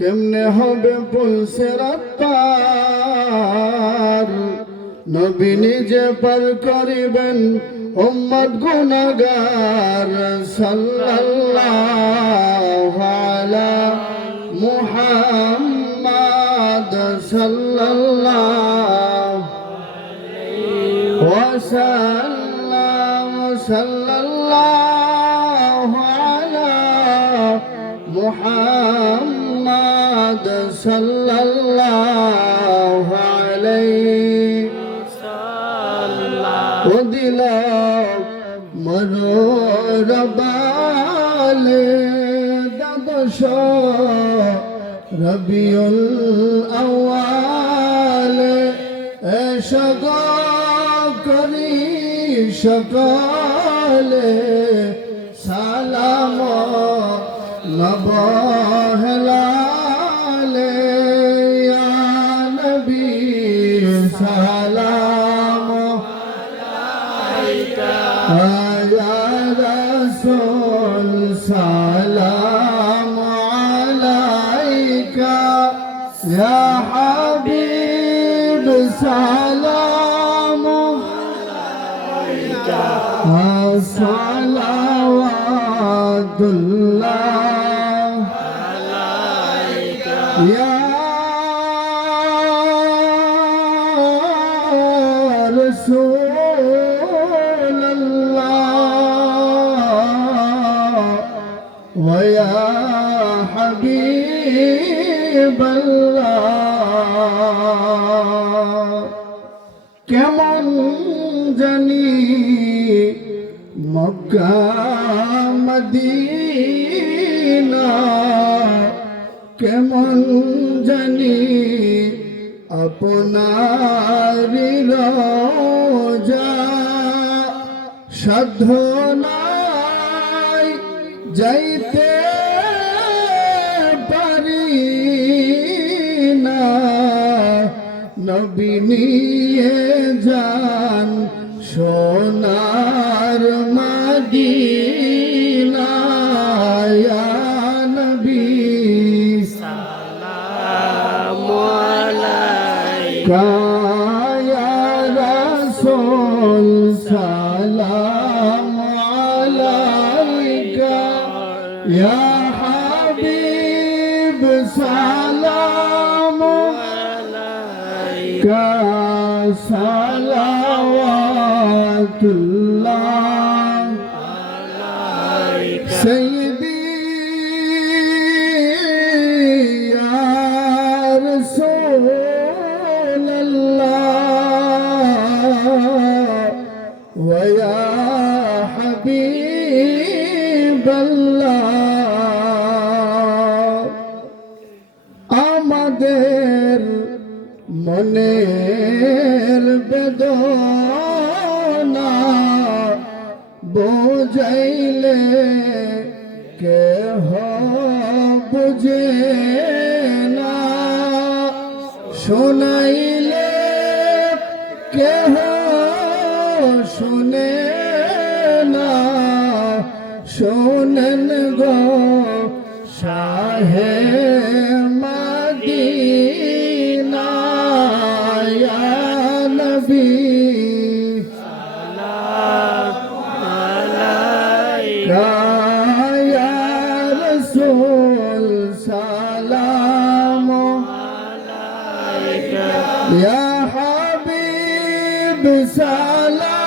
কেমনে হবে পুলসিরাত পার, নবী নিজে পার করিবেন উম্মত গুনাহগার। সাল্লাল্লাহু আলা মুহাম্মাদ সাল্লাল্লাহু আলাইহি ওয়াসাল্লাম। সাল্লাল্লাহু আলা মুহাম্মাদ সাল্লাল্লাহু আলাইহি ওয়াসাল্লাম। ও দিল মনোরবালে দ্বাদশ রবিউল আউয়ালে এসগ করি সকলে সালাম নবহেলালে ইয়া নবী সালাম আলাইকা ইয়া রাসূল সালাম আলাইকা ইয়া হাবিব সালাম আলাইকা সালাওয়াতুল্লাহ আলাইকা ইয়া রাসূলুল্লাহ ওয়া ইয়া হাবিবাল্লাহ। কেমন জানি মক্কা মদিনা, কেমন জানি আপনার রোজা, সাধ্য নাই যাইতে পারি না, নবী নিয়ে যান সোনার মদিনা। ইয়া নবী সালামু আলাইকা ইয়া রাসূল সালামু আলাইকা ইয়া হাবিব সালামু আলাইকা সালাওয়াতুল্লাহ আলাইকা। সাইয়্যিদি ইয়া রাসূলুল্লাহ ওয়া ইয়া হাবিবাল্লাহ। আমাদের মনের বেদনা বুঝাইলে কেহ বুঝে না, শোনাইলে কেহ শুনে না, শোনেন গো শাহে মদিনা। ইয়া নবী সালামু আলাইকা ইয়া রাসূল সালামু আলাইকা ইয়া হাবিব সালাম